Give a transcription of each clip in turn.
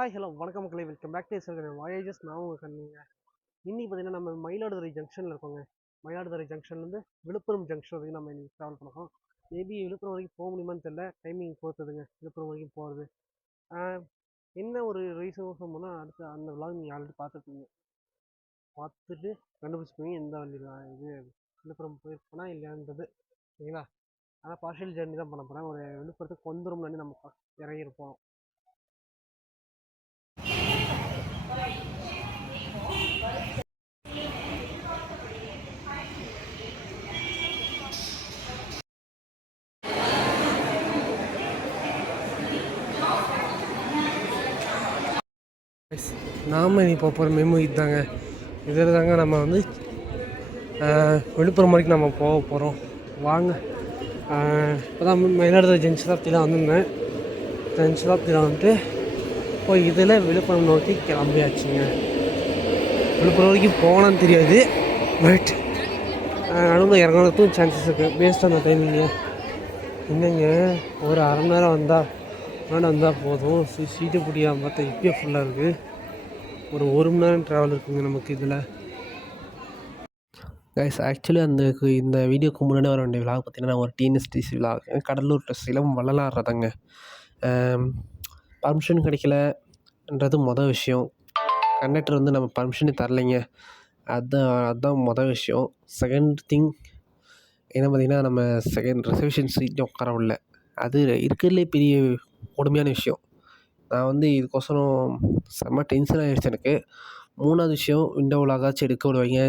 Hi hello வணக்கம் மக்களே, welcome back to voyages. நான் உங்கள் கண்ணுங்க. இன்னைக்கு பார்த்தீங்கன்னா நம்ம மயிலாடுதுறை ஜங்ஷனில் இருக்கோங்க. மயிலாடுதுறை ஜங்ஷன்லேருந்து விழுப்புரம் ஜங்ஷன் வரைக்கும் நம்ம இன்னைக்கு ட்ராவல் பண்ணுறோம். மேபி விழுப்புரம் வரைக்கும் போக முடியுமான்னு தெரியல, டைமிங் பொறுத்ததுங்க விழுப்புரம் வரைக்கும் போகிறது. என்ன ஒரு ரீசன் சொன்னோம்னா, அடுத்து அந்த விளாக் நீங்கள் ஆல்ரெடி பார்த்துட்டு கண்டுபிடிச்சிப்பீங்க எந்த வண்டி தான் இது விழுப்புரம் போயிருக்கோன்னா இல்லையான்றது. சரிங்களா? ஆனால் பார்ஷியல் ஜர்னி தான் பண்ண போகிறேன். ஒரு விழுப்புரத்துக்கு வந்துடும் பண்ணி நம்ம இறங்கியிருப்போம். நாம் இப்போ போகிற மெமோ இதுதாங்க. இதில் தாங்க நம்ம வந்து விழுப்புரம் வரைக்கும் நம்ம போக போகிறோம். வாங்க. இப்போ தான் மயிலாடுதுறை ஜன்சதாப்தியில் வந்திருந்தேன். ஜன்சதாப்தியில் வந்துட்டு இப்போ இதில் விழுப்புரம் நோக்கி கிளம்பியாச்சுங்க. விழுப்புரம் வரைக்கும் போனான்னு தெரியாது, பட் நடுவில் இறங்குறதுக்கும் சான்சஸ் இருக்குது பேஸ்ட் அந்த டைமிங்க. என்னங்க ஒரு அரை மணி நேரம் வந்தால் போதும். சீட்டு பிடிக்காம பார்த்தா இப்பயே ஃபுல்லாக இருக்குது. ஒரு மணி நேரம் ட்ராவல் இருக்குங்க நமக்கு இதில். கைஸ், ஆக்சுவலி இந்த வீடியோக்கு முன்னாடி வர வேண்டிய விழா பார்த்தீங்கன்னா ஒரு டிஎன்எஸ்டிசி விழா, கடலூர் சிலம் வள்ளலாடுறதாங்க. பர்மிஷன் கிடைக்கலன்றது மொதல் விஷயம். கண்டக்டர் வந்து நம்ம பர்மிஷனே தரலைங்க. அதுதான் மொதல் விஷயம். செகண்ட் திங் என்ன பார்த்திங்கன்னா, நம்ம செகண்ட் ரிசர்வேஷன் சீட்டும் உட்கார முடியல. அது இருக்கிறதுலே பெரிய கொடுமையான விஷயம். நான் வந்து இதுக்கோசரம் செம்ம டென்ஷன் ஆகிடுச்சு எனக்கு. மூணாவது விஷயம், விண்டோ விலாகாச்சும் எடுக்க விடுவாங்க,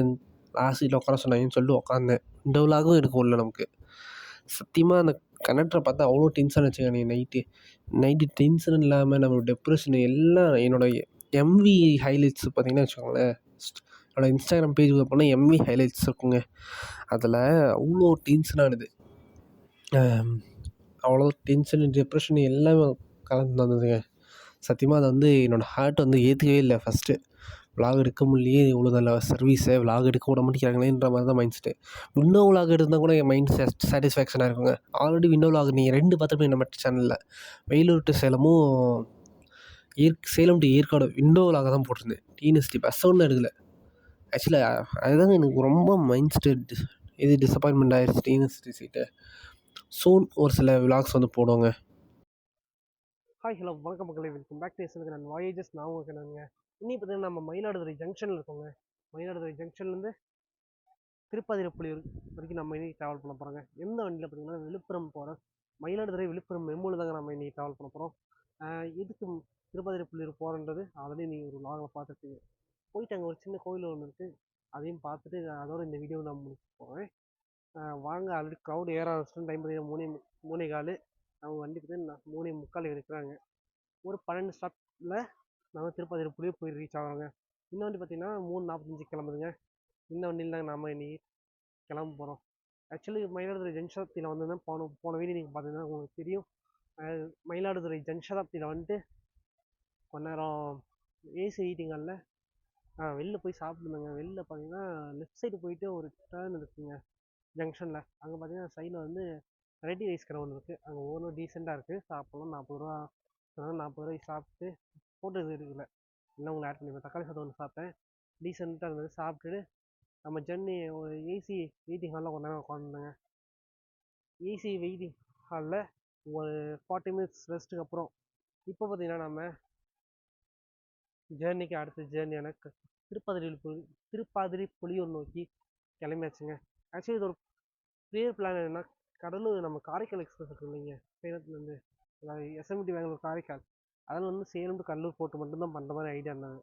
லாஸ்ட் சீட்டில் உட்கார சொன்னாங்கன்னு சொல்லிட்டு உட்காந்தேன். விண்டோ விலாகும் எடுக்க விடல நமக்கு. சத்தியமாக அந்த கண்டக்டரை பார்த்தா அவ்வளோ டென்ஷன் ஆச்சுங்க. நைட்டு டென்ஷன் இல்லாமல் நம்ம டிப்ரெஷன் எல்லாம். என்னோடய எம்வி ஹைலைட்ஸ் பார்த்திங்கன்னா வச்சுக்கோங்களேன், என்னோடய இன்ஸ்டாகிராம் பேஜுக்கு போனால் எம்வி ஹைலைட்ஸ் இருக்குங்க. அதில் அவ்வளோ டென்ஷன் ஆனது, அவ்வளோ டென்ஷன் டிப்ரெஷன் எல்லாமே கலந்து வந்ததுங்க. சத்தியமாக அதை வந்து என்னோடய ஹார்ட் வந்து ஏற்றுக்கவே இல்லை. ஃபஸ்ட்டு விலாக் எடுக்க முடியலையே, இவ்வளோ நல்ல சர்வீஸை விலாக் எடுக்க விட மாட்டேங்கிறாங்களேன்ற மாதிரி தான் மைண்ட் செட்டு. விண்டோ விலாக் எடுத்தால் கூட என் மைண்ட் சாட்டிஸ்ஃபேக்ஷனாக இருக்குங்க. ஆல்ரெடி விண்டோ விலாக் நீங்கள் 2 பார்த்துருப்பீங்க நம்ம சேனலில். வேலூர் டு சேலமும் Salem to Yercaud window vlog தான் போட்டிருந்தேன். டிஎன்எஸ்டி பஸ் ஒன்றும் எடுக்கலை. ஆக்சுவலாக அதுதாங்க எனக்கு ரொம்ப மைண்ட் செட் டிசப்பாயின்மெண்ட் ஆகிடுச்சு. டிஎன்எஸ்டி சீட்டை சூன் ஒரு சில விலாக்ஸ் வந்து போடுவாங்க. ஹாய் ஹலோ வணக்கம் மக்களே, வெல்கம் பேக் டு நான் வாயேஜஸ். நான் உங்களுக்கு என்னங்க, இன்னைக்கு பார்த்தீங்கன்னா நம்ம மயிலாடுதுறை ஜங்ஷனில் இருக்கோங்க. மயிலாடுதுறை ஜங்ஷன்லேருந்து திருப்பாதிரப்புலியூர் வரைக்கும் நம்ம இன்னைக்கு ட்ராவல் பண்ண போகிறோங்க. எந்த வண்டியில் பார்த்தீங்கன்னா விழுப்புரம் போகிற மயிலாடுதுறை விழுப்புரம் மெமோவில் தாங்க நம்ம இன்னைக்கு ட்ராவல் பண்ண போகிறோம். எதுக்கு திருப்பாதிரப்புலியூர் போகிறன்றது ஆல்ரெடி நீங்கள் ஒரு லாகில் பார்த்துருப்பீங்க. போயிட்டு அங்கே ஒரு சின்ன கோயில் ஒன்று இருக்குது, அதையும் பார்த்துட்டு அதோட இந்த வீடியோ நான் முடிச்சு போகிறேன். வாங்க. ஆல்ரெடி க்ரௌட் ஏற ஆரம்பிச்சிட்டு டைம் பார்த்தீங்கன்னா 3:15. அவங்க வண்டி பார்த்தீங்கன்னா 3:45 இருக்கிறாங்க. ஒரு 12 ஸ்டாப்பில் நம்ம திருப்பாதிரப்புலியூர் போய் ரீச் ஆகிறோங்க. இந்த வண்டி பார்த்தீங்கன்னா 3:45 கிளம்புதுங்க. இந்த வண்டியில் தான் நம்ம இன்னைக்கு கிளம்ப போகிறோம். ஆக்சுவலி மயிலாடுதுறை ஜன்சதாப்தியில் வந்து போன வீடியோ நீங்கள் பார்த்தீங்கன்னா உங்களுக்கு தெரியும். மயிலாடுதுறை ஜன்சதாப்தியில் வந்துட்டு கொஞ்ச நேரம் ஏசி வெயிட்டிங்கில் வெளில போய் சாப்பிடுங்க. வெளில பார்த்தீங்கன்னா லெஃப்ட் சைடு போயிட்டு ஒரு டேர்ன் இருக்குங்க ஜங்ஷனில். அங்கே பார்த்தீங்கன்னா சைடில் வந்து வெரைட்டி ரைஸ் கடை ஒன்று இருக்குது. அங்கே ஓரளவு டீசெண்டாக இருக்குது. சாப்பிட்லாம் 40 ரூபா. 40 ரூபாய்க்கு சாப்பிட்டு ஃபோட்டோ இருக்குல்ல, இல்லை உங்களை ஆட் பண்ணி தக்காளி சாதம் ஒன்று சாப்பிட்டேன். டீசெண்டாக இருந்தது. சாப்பிட்டுட்டு நம்ம ஜர்னி ஒரு ஏசி வெயிட்டிங் ஹாலில் கொஞ்ச நேரம் உட்காந்துங்க. ஏசி வெயிட்டிங் ஹாலில் ஒரு 40 மினிட்ஸ் ரெஸ்ட்டுக்கு அப்புறம் இப்போ பார்த்தீங்கன்னா நம்ம ஜேர்னிக்கு அடுத்த ஜேர்னியான திருப்பாதிரிப்புலியூர் நோக்கி கிளம்பியாச்சுங்க. ஆக்சுவலி இது ஒரு ப்ரியர் பிளான். என்னென்னா, கடலூர் நம்ம காரைக்கால் எக்ஸ்பிரஸ் இருக்கு இல்லைங்க, சேலத்துலேருந்து, அதாவது எஸ்எம்டி பெங்களூர் காரைக்கால், அதில் வந்து சேலம் டு கடலூர் போட்டு மட்டும்தான் பண்ணுற மாதிரி ஐடியா இருந்தாங்க.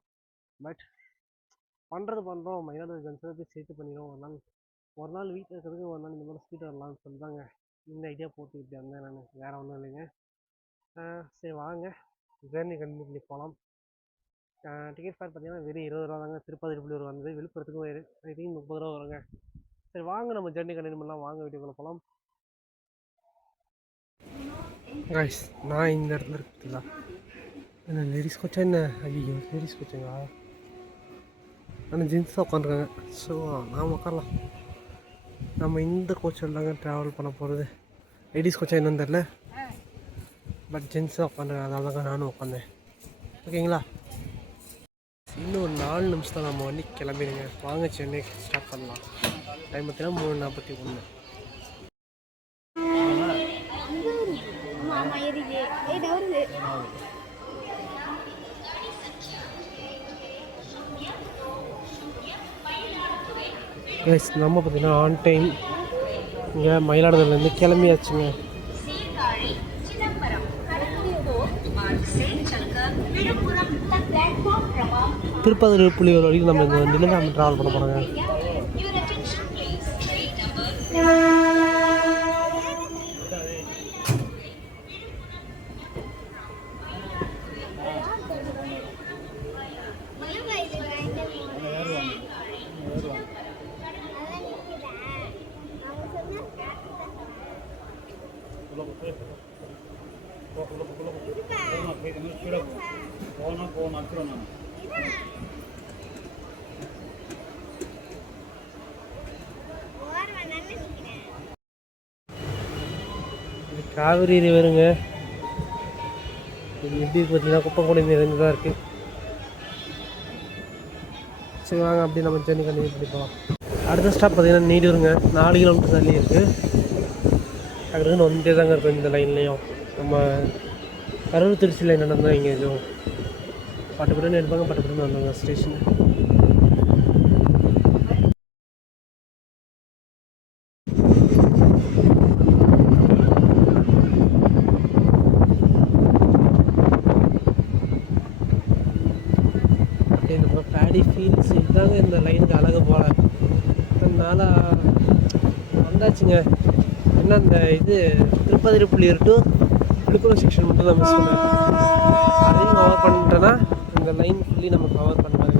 பட் பண்ணுறோம் மயிலாடுதுறை ஜங்ஷனில் போய் சேர்த்து பண்ணிடுவோம். ஒரு நாள் வீட்டில் இருக்கிறதுக்கு ஒரு நாள் இந்த மாதிரி ஸ்பீட் வரலாம்னு சொல்லிதாங்க இந்த ஐடியா போட்டு இப்படி வந்தேன் நான். வேறு ஒன்றும் இல்லைங்க. சரி வாங்க ஜேர்னி கண்டினியூ பண்ணி போகலாம். டிக்கெட் ஃபேர் பார்த்தீங்கன்னா வெறும் 20 ரூபா தாங்க. திருப்பாதிரப்புலியூர் வந்து விழுப்புரத்துக்கும் ஐ திங்க் 30 ரூபா வருங்க. சரி வாங்க நம்ம ஜர்னி கண்டினியூ பண்ணலாம். வாங்க வீடியோக்குள்ள போகலாம். கைஸ், நான் இந்த இடத்துல இருக்குங்களா, என்ன லேடிஸ் கோச்சா என்ன? ஐயோ, லேடிஸ் கோச்சுங்களா? ஆனால் ஜென்ஸ் தான் உட்காந்துருக்காங்க. ஸோ நாம் உட்காரலாம். நம்ம இந்த கோச்சில் தாங்க ட்ராவல் பண்ண போகிறது. லேடிஸ் கோச்சா என்னன்னு தெரில, பட் ஜென்ஸ் தான் உட்காந்துருக்காங்க. அதனால தாங்க நானும் உட்காந்தேன். ஓகேங்களா? இன்னும் ஒரு 4 நிமிஷம் நம்ம வண்டி கிளம்பிடுங்க. வாங்க சென்னை ஸ்டார்ட் பண்ணலாம். டைம் பார்த்தீங்கன்னா 3:41. கைஸ் நம்ம பார்த்தீங்கன்னா ஆன் டைம் இங்கே மயிலாடுதுறையிலேருந்து கிளம்பியாச்சுங்க. திருப்பதி புலியூர் வரைக்கும் நம்ம இந்த வண்டியில் நம்ம ட்ராவல் பண்ண போகிறோங்க. காவிரி ரிவருங்க. இது எப்படி பார்த்தீங்கன்னா குப்பம் கூட நிறைந்து தான் இருக்குது. சரி வாங்க அப்படி நம்ம சென்னை கண்டிப்பாக பிடிப்போம். அடுத்த ஸ்டாப் பார்த்தீங்கன்னா நீடூருங்க. 4 கிலோமீட்டர் தள்ளி இருக்குது. அங்கிருந்து வந்துட்டே தாங்க இருக்கும் இந்த லைன்லேயும். நம்ம கரூர் திருச்சி லைன் நடந்தால் இங்கே எதுவும் பட்டுப்பட்டுன்னு எடுப்பாங்க, பட்டுப்பட்டுன்னு வந்தாங்க ஸ்டேஷன். நம்ம பேடி ஃபீல்ஸ் இதுதாங்க இந்த லைனுக்கு அழகு போல. அதனால் வந்தாச்சுங்க. என்ன இந்த இது திருப்பதி புலியூர் டு விழுப்புரம் செக்ஷன் மட்டும் தான் மிஸ் பண்ணேன். அதையும் கவர் பண்ணிட்டேன்னா இந்த லைன் ஃபுல்லி நம்ம கவர் பண்ண மாதிரி.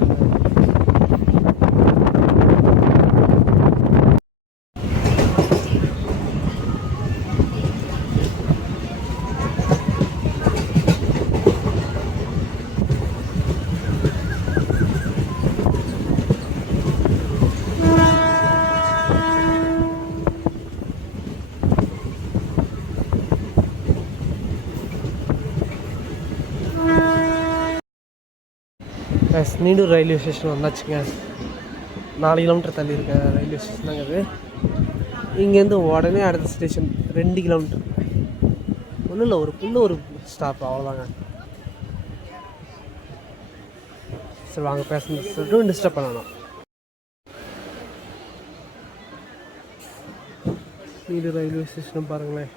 நீடூர் ரயில்வே ஸ்டேஷன் வந்தாச்சுங்க. 4 கிலோமீட்டர் தள்ளி இருக்க ரயில்வே ஸ்டேஷன் தாங்க அது. இங்கேருந்து உடனே அடுத்த ஸ்டேஷன் 2 கிலோமீட்டர். ஒன்றும் இல்லை, ஒரு ஸ்டாப் அவ்வளோதாங்க. சரி வாங்க பேசஞ்சர்ஸ் சொல்லிட்டு டிஸ்டர்ப் பண்ணணும். நீடூர் ரயில்வே ஸ்டேஷன் பாருங்களேன்.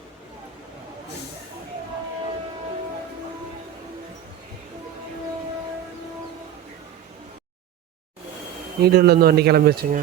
நீடூர்லேருந்து வண்டி கிளம்பிடுச்சுங்க.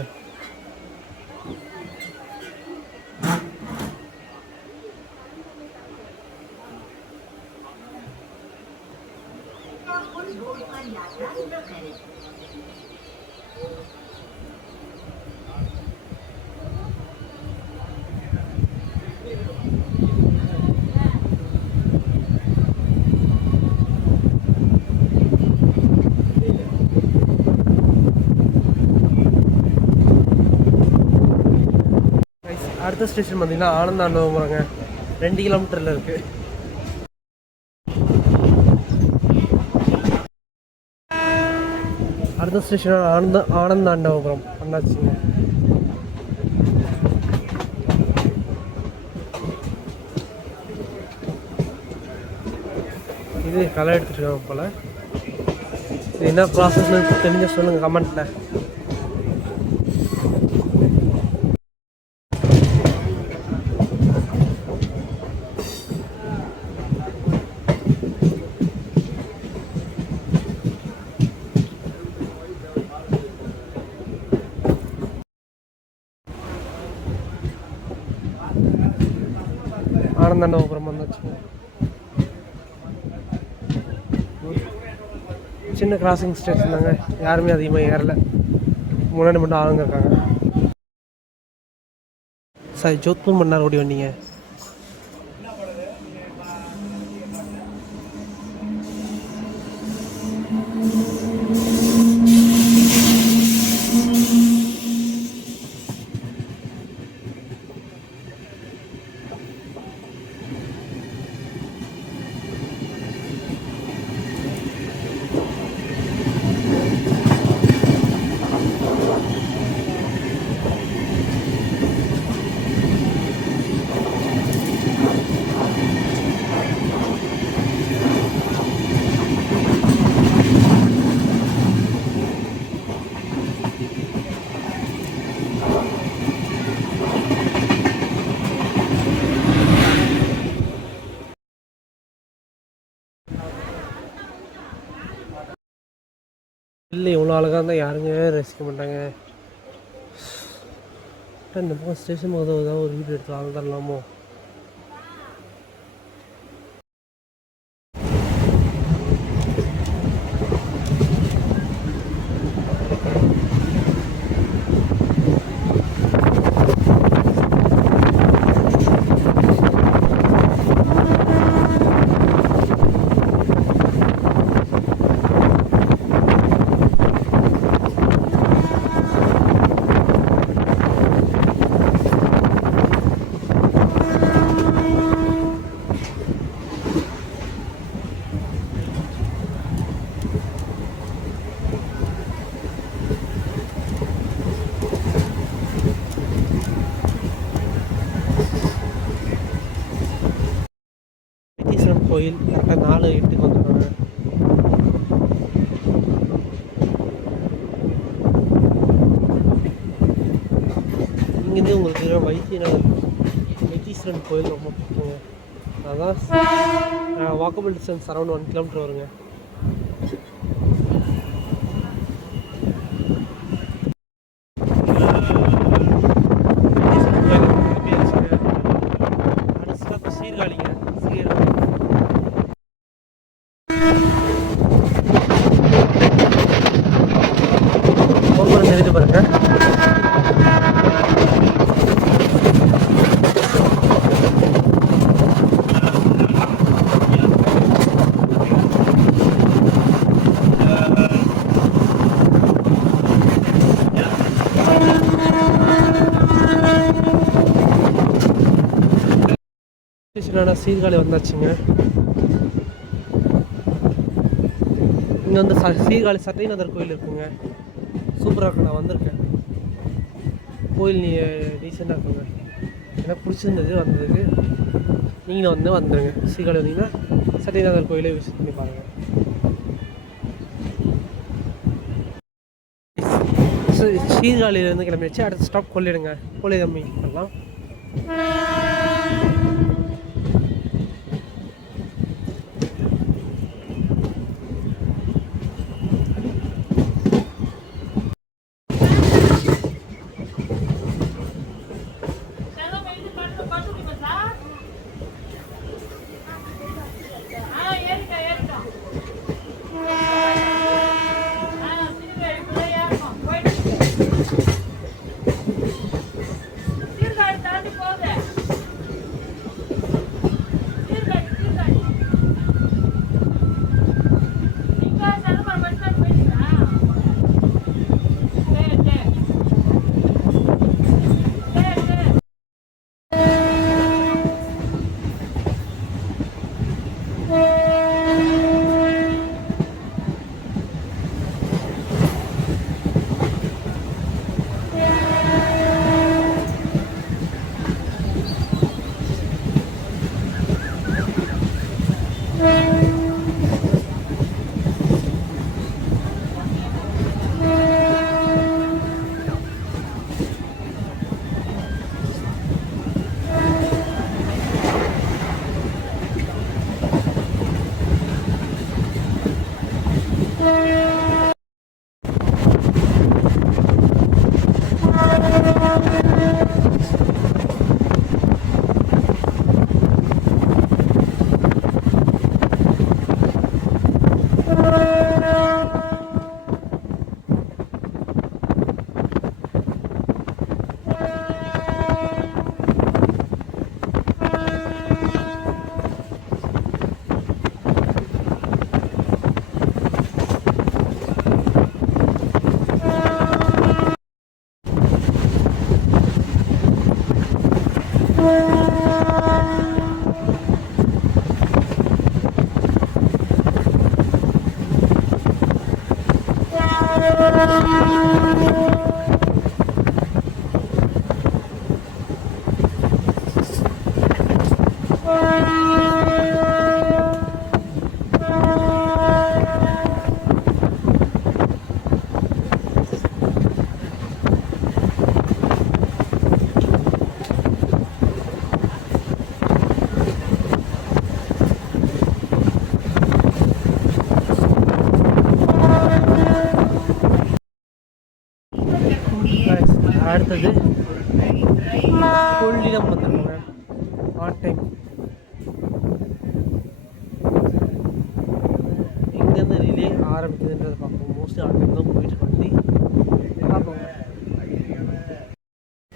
அடுத்த ஸ்டேஷன் பார்த்தீங்கன்னா ஆனந்தாண்டவங்க. 2 கிலோமீட்டரில் இருக்குது. அடுத்த ஸ்டேஷன் ஆனந்தாண்டவபுரம் வந்தாச்சுங்க. இது களை எடுத்துட்டு இருக்காங்க போல். இது என்ன ப்ராசஸ்ன்னு தெரிஞ்ச சொல்லுங்கள் கமெண்ட்டில். ஆனந்தாண்டவபுரம் வந்தாச்சு. சின்ன கிராசிங் ஸ்டேஷன் தாங்க. யாருமே அதிகமாக ஏறலை. முன்னாடி மட்டும் ஆளுங்க இருக்காங்க. சார் ஜோத்பூர் மன்னார் ஓடி வந்தீங்க. இல்லை இவ்வளோ அழகாக இருந்தால் யாருங்க ரசிக்க மாட்டாங்க. இந்த பக்கம் ஸ்டேஷன் பக்கத்தில் ஏதாவது ஒரு வீடு எடுத்து வாழ்ந்துடலாமோ. கோயில் கரெக்டாக 4:08 வந்துடுவாங்க. இங்கேருந்து உங்களுக்கு வைத்தீஸ்வரன் கோயில் ரொம்ப பிடிக்குங்க. அதான் வாக்கபிள் டிஸ்டன்ஸ் அரௌண்ட் 1 கிலோமீட்டர் வருங்க. சீர்காழிங்க தெரிஞ்சு பாருங்க. சீர்காழி வந்தாச்சுங்க. இங்கே வந்து சீர்காழி சட்டைநாதர் கோயில் இருக்குங்க. சூப்பராக இருக்கும். நான் வந்திருக்கேன். கோயில் டீசெண்டாக இருக்குங்க. எனக்கு பிடிச்சிருந்தது வந்ததுக்கு. நீங்களும் வந்துடுங்க. சீர்காழி வந்தீங்கன்னா சட்டைநாதர் கோயிலை விசிட் பண்ணி பாருங்கள். சீர்காழியிலேருந்து கிளம்பிடுச்சு. அடுத்த ஸ்டாப் கொள்ளிடுங்க. கொள்ளிடம்மி பண்ணலாம். அடுத்தது கொள்ளிடம் வந்துருக்கோங்க. ஆன் டைம் எங்கேருந்து ரிலே ஆரம்பிக்குதுன்றதை பார்ப்போம். மோஸ்ட்லி ஆன் டைம் தான் போயிட்டு வண்டி பார்ப்போங்க.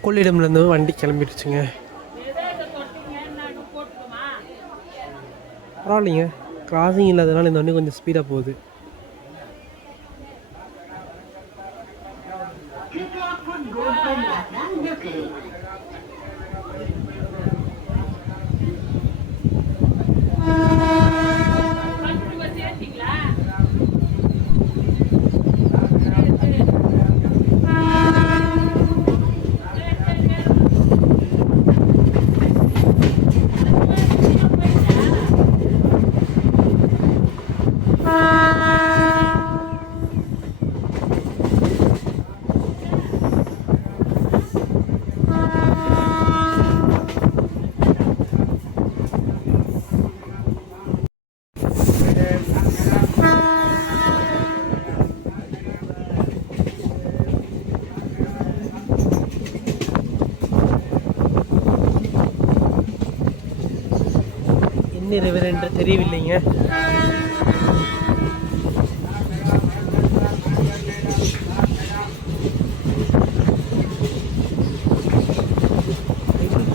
கொள்ளிடம்லேருந்து வண்டி கிளம்பிடுச்சுங்க. பரவாயில்லைங்க, கிராசிங் இல்லாததுனால இந்த வண்டி கொஞ்சம் ஸ்பீடாக போகுது. என்ன ரிவர் என்று தெரியவில்லைங்க.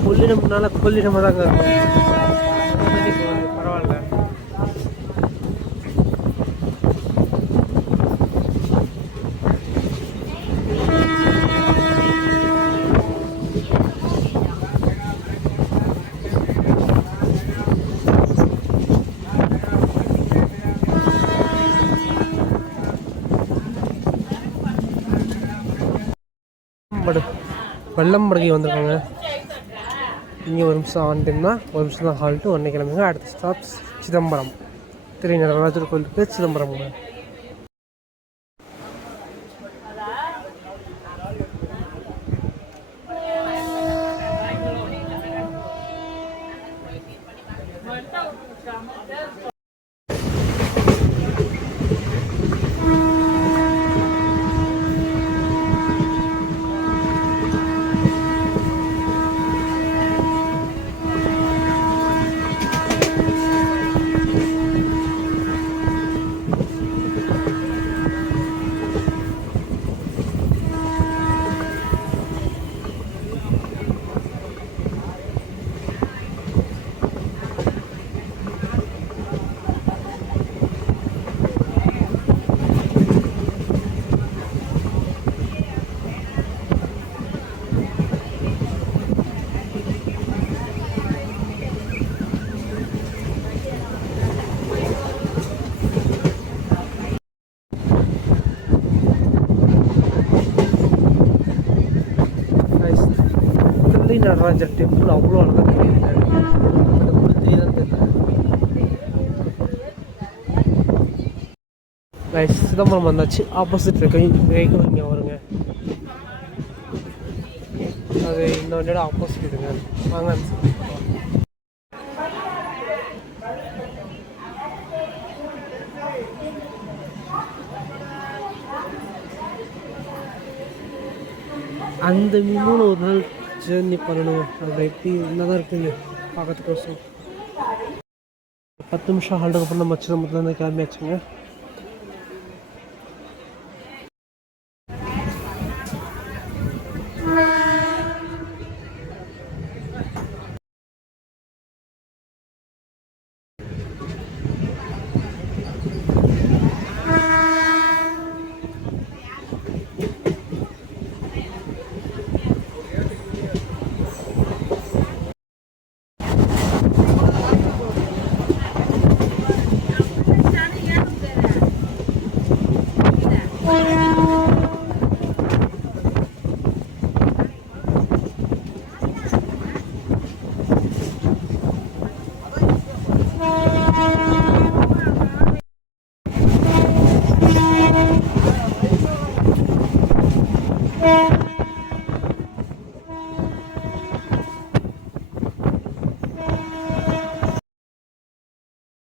கொள்ளிடம்னால கொள்ளிடமாக தாங்க இருக்கும். பரவாயில்ல. வெள்ளம்படுகை வந்திருக்காங்க. இங்கே ஒரு நிமிஷம் ஆன் டைம் தான், ஒரு நிமிஷம் தான் ஹால்ட்டு. உடனே கிளம்புங்க. அடுத்த ஸ்டாப் சிதம்பரம். திரு நடராஜர் கோயிலுக்கு சிதம்பரம்ங்க. நடராஜர் டெம்பிள் அவ்வளோ அழகாக தெரியுது. சிதம்பரம் வந்தாச்சு. ஆப்போசிட் வெஹிக்கிள் இங்கே வருங்க. அது இந்த வண்டியோட ஆப்போசிட் இதுங்க. வாங்க. அந்த மீனும் ஒரு நாள் ஜேர்னி பண்ணணும். அது எப்படி என்ன தான் இருக்குங்க பார்க்கறதுக்கோசம். 10 நிமிஷம் ஹால்டுக்கு அப்புறம் நம்ம சிதம்பரத்துலேருந்து கிளம்பியாச்சுங்க.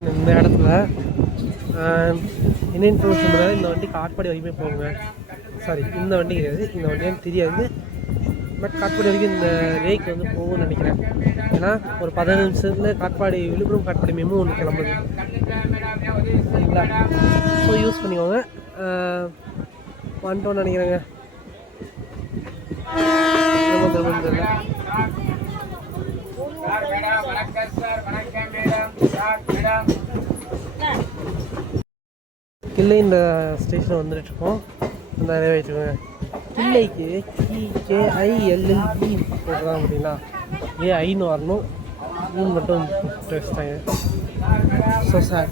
இந்த இடத்துல என்ன இன்ஃபர்மேஷன் பண்ணாலும் இந்த வண்டிக்கு காட்பாடி வரைக்குமே போங்க. சாரி, இந்த வண்டி கிடையாது, இந்த வண்டியான்னு தெரியாது. பட் காட்பாடி வரைக்கும் இந்த ரேக் வந்து போகும்னு நினைக்கிறேன். ஏன்னா ஒரு 15 நிமிஷத்தில் காட்பாடி விழுப்புரம் காட்பாடி மெமோ ஒன்று கிளம்புது. சரிங்களா? ஸோ யூஸ் பண்ணிக்கோங்க. வந்துட்டோன்னு நினைக்கிறேங்க. கிள்ளை இந்த ஸ்டேஷன் வந்துட்டுருக்கோம். நிறைய வச்சுக்கோங்க. கிள்ளைக்கு KILLE போட்டுறாங்க அப்படின்னா ஐன்னு வரணும். மட்டும் வச்சுட்டாங்க. ஸோ சார்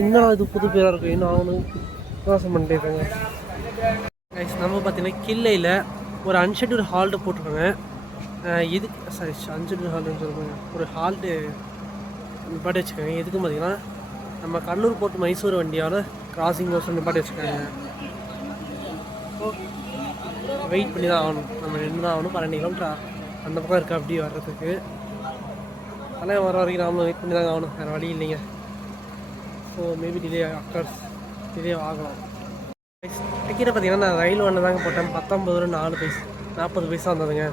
இன்னும் இது புது பேராக இருக்கும். இன்னும் அவனும் யோசனை பண்ணிட்டே இருக்காங்க. நம்ம பார்த்தீங்கன்னா கிள்ளையில் ஒரு அன்ஷெட்யூல் ஹால்ட்டு போட்டிருக்காங்க. எதுக்கு சாரி அன்ஷெட்யூல் ஹால்ட்டுன்னு சொல்லுவாங்க. ஒரு ஹால்ட்டு நிப்பாட்டி வச்சுக்கோங்க. எதுக்கு பார்த்தீங்கன்னா நம்ம கடலூர் போட்டு மைசூர் வண்டியான கிராசிங் கோசம் நிப்பாட்டி வச்சுருக்காங்க. வெயிட் பண்ணி தான் ஆகணும். நம்ம நின்று தான் ஆகணும். 12 கிலோமீட்டர் அந்த பக்கம் இருக்குது அப்படி வர்றதுக்கு. ஆனால் வர வரைக்கும் நாம வெயிட் பண்ணி தான் ஆகணும். வேறு வழி இல்லைங்க. ஸோ மேபி டிலே ஆகலாம். டிக்கெட்டை பார்த்தீங்கன்னா நான் ரயில் ஒன்று தாங்க போட்டேன். 19 ரூபா 40 பைசா வந்ததுங்க.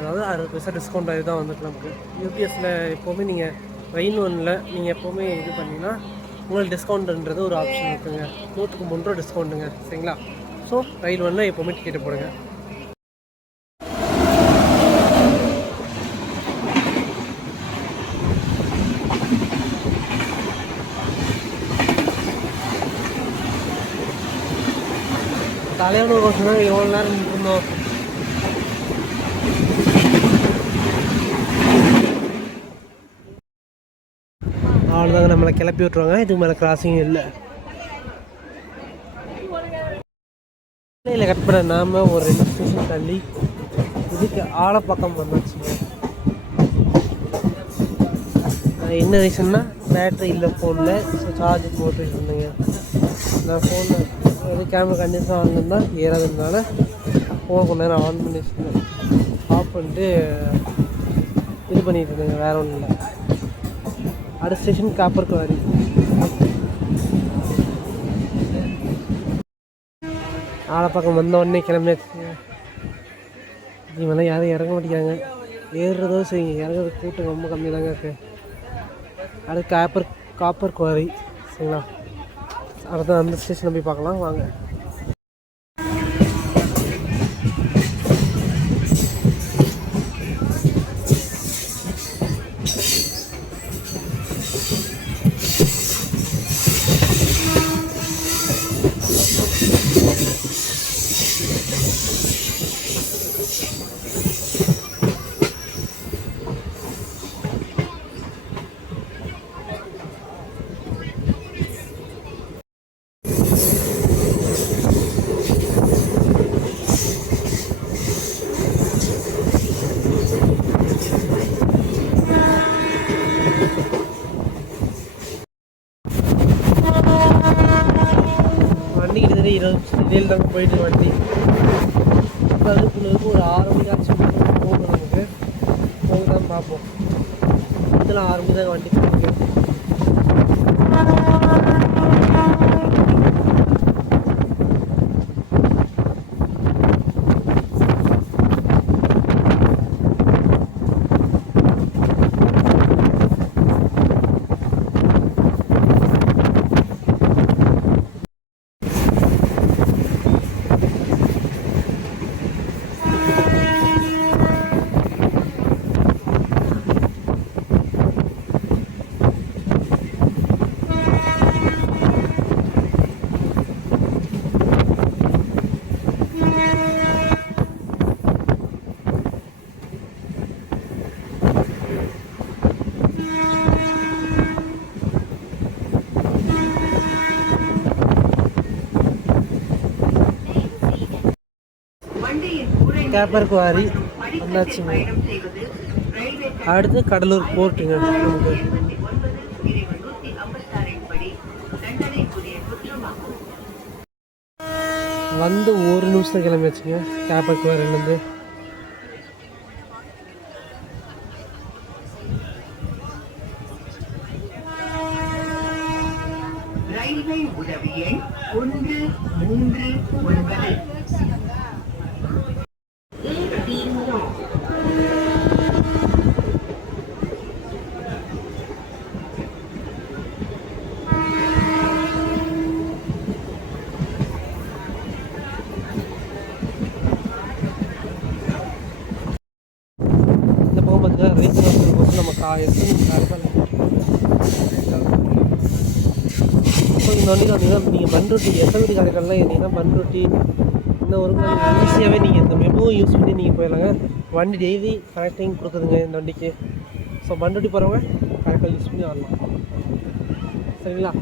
அதாவது 60 பைசா டிஸ்கவுண்ட் ஆகி தான் வந்துட்டு நமக்கு. யூபிஎஸ்சில் எப்போவுமே நீங்கள் ரயில் ஒன்றில் நீங்கள் எப்போவுமே இது பண்ணிங்கன்னா உங்களுக்கு டிஸ்கவுண்ட்டுன்றது ஒரு ஆப்ஷன் இருக்குங்க. 100க்கு 3 ரூபா டிஸ்கவுண்ட்டுங்க. சரிங்களா? ஸோ ரயில் ஒன்றில் எப்போவுமே டிக்கெட்டை போடுங்க. தலைவனூர் கோசம் தான் எவ்வளோ நேரம் நின்றுருந்தோம். அவ்வளோதாங்க, நம்மளை கிளப்பி விட்ருவாங்க. இதுக்கு மேலே கிராசிங் இல்லை. கட் பண்ண நாம் ஒரு 2 ஸ்டேஷன் தள்ளி இதுக்கு ஆலப்பக்கம் வந்துச்சுங்க. என்ன ரீசன்னா பேட்ரி இல்லை ஃபோனில். ஸோ சார்ஜர் போட்டுட்டு இருந்தேங்க. நான் ஃபோனில் எது கேமரா கண்டிஷன் ஆன் இருந்தால் ஏறாதுனால ஃபோன் கொஞ்ச நேரம் ஆன் பண்ணி வச்சுருந்தேன். ஆஃப் பண்ணிட்டு இது பண்ணிகிட்டு இருந்தேங்க. வேறு ஒன்றும் இல்லை. அடுத்த ஸ்டேஷன் காப்பர்குவாரி. ஆலப்பக்கம் வந்த உடனே கிளம்பியாச்சுங்க. இவெல்லாம் யாரும் இறங்க மாட்டேங்கிறாங்க. ஏறுறதோ சரிங்க, இறங்குறது கூட்டம் ரொம்ப கம்மி தாங்க இருக்குது. அடுத்து காப்பர்குவாரி. சரிங்களா? அடுத்த அந்த ஸ்டேஷனை போய் பார்க்கலாம் வாங்க. வண்டி கிட்டத்தட்ட 20 நிமிஷம் தாங்க போயிட்டு வண்டி. இப்போ அதுக்கு ஒரு 6 மணிக்காச்சும் போகணும். நமக்கு போக தான் பார்ப்போம். இதெல்லாம் 6 மணி தாங்க வண்டி போகுது. காப்பர்குவாரி வந்தாச்சுங்க. அடுத்து கடலூர் போர்ட்டுங்க. நமக்கு வந்து 1 நிமிஷம் கிளம்பியாச்சுங்க காப்பர்குவாரிலேருந்து. ரயில்வே உதவி எண் 139 வண்டியில் வந்தீங்கன்னா நீங்கள் பண்ருட்டி எஸ்எல்டி காரைக்கால்லாம் ஏறிங்கன்னா பண்ருட்டி இந்த ஒரு ஈஸியாகவே நீங்கள் இந்த மெமோ யூஸ் பண்ணி நீங்கள் போயிடலாங்க. வண்டி டெய்லி கனெக்டிங் கொடுக்குதுங்க இந்த வண்டிக்கு. ஸோ பண்ருட்டி போகிறவங்க காரைக்கால் யூஸ் பண்ணி வரலாம். சரிங்களா?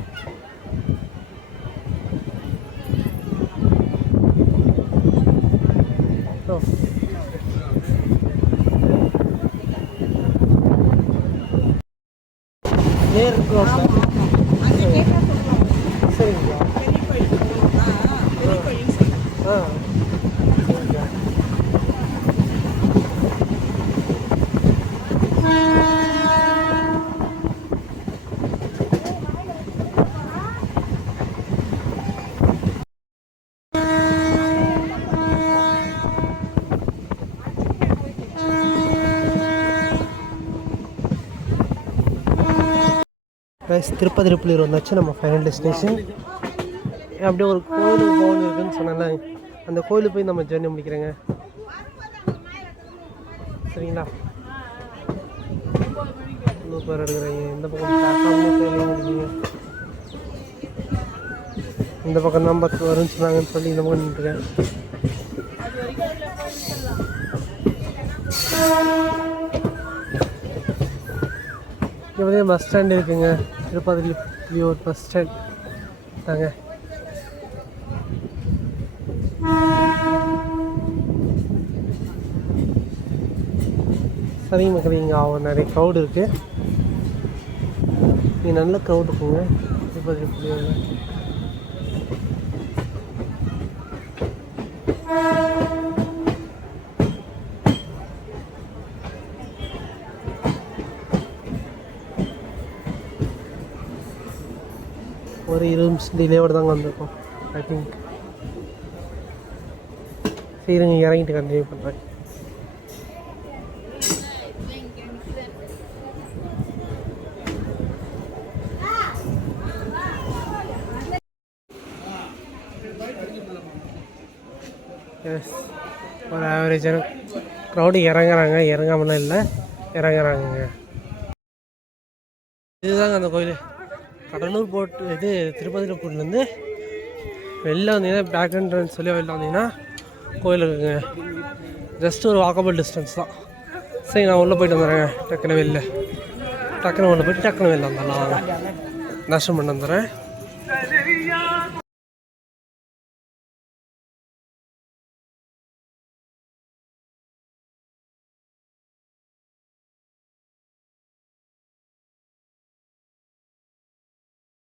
நேர் ரோட்டில் சரிங்களா? ஆ திருப்பதி புலியூர் வந்தாச்சு நம்ம ஃபைனல் டெஸ்டினேஷன். அப்படியே ஒரு கோயில் போகணும் இருக்குன்னு சொன்னால அந்த கோயிலுக்கு போய் நம்ம ஜேர்னி முடிக்கிறேங்க. சரிங்களா? இன்னும் பேர் எடுக்கிறீங்க இந்த பக்கம் முடிக்கிறீங்க. இந்த பக்கம் தான் 10 வரும்னு சொன்னாங்கன்னு சொல்லி இந்த பக்கம் நின்றுருக்கேன். இங்கே பஸ் ஸ்டாண்ட் இருக்குங்க. திருப்பதி புலியூர் பஸ் ஸ்டாண்ட் தாங்க. சரிங்க மக்கள், இங்கே நிறைய க்ரௌடு இருக்குது. இங்கே நல்ல க்ரௌட் இருக்குங்க திருப்பதி புலியூரில். ஒரு 20 நிமிஷம் டிலேவோடு தாங்க வந்திருக்கோம் ஐ திங்க். சரிங்க, இறங்கிட்டு கண்டினியூ பண்ணுறேன். எஸ், ஒரு ஆவரேஜான க்ரௌடு இறங்காமலாம் இல்லை, இறங்குறாங்க. இதுதாங்க அந்த கோயில். கடலூர் போட்டு இது திருப்பதி போர்ட்லேருந்து வெளில வந்தீங்கன்னா பேக் என்ட்ரன்ஸ் சொல்லி வெளில வந்தீங்கன்னா கோயில் இருக்குங்க. ஜஸ்ட் ஒரு வாக்கபிள் டிஸ்டன்ஸ் தான். சரி, நான் உள்ளே போய்ட்டு வந்துடுறேங்க. டக்குன்னு வெளில உள்ளே போய்ட்டு டக்குன்னு வெளில வந்துடலாம். வாங்க, தர்ஷனம் பண்ண வந்துடுறேன்.